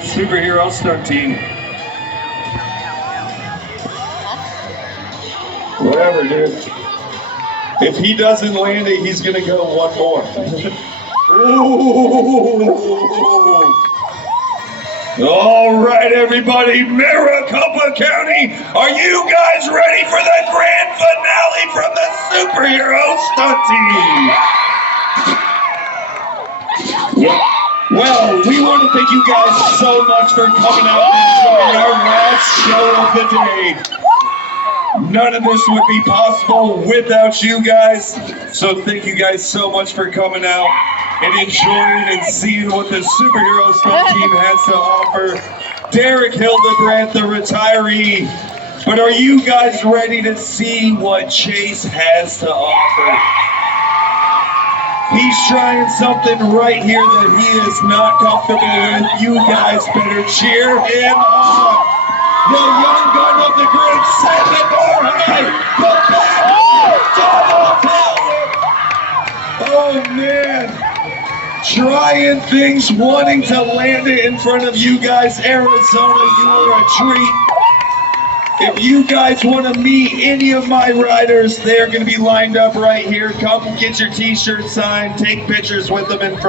Superhero stunt team. Whatever, dude. If he doesn't land it, he's gonna go one more. Ooh. All right, everybody, Maricopa County, are you guys ready for the grand finale from the Superhero stunt team? Yeah. Well, we want to thank you guys so much for coming out and joining our last show of the day. None of this would be possible without you guys. So thank you guys so much for coming out and enjoying and seeing what the Superhero stunt team has to offer. Derek Hildebrandt, the retiree. But are you guys ready to see what Chase has to offer? He's trying something right here that he is not comfortable with. You guys better cheer him on. The young gun of the group, set the bar high. The back, double power. Oh man. Trying things, wanting to land it in front of you guys. Arizona, you are a treat. If you guys want to meet any of my riders, they're going to be lined up right here. Come get your t-shirt signed, take pictures with them in front.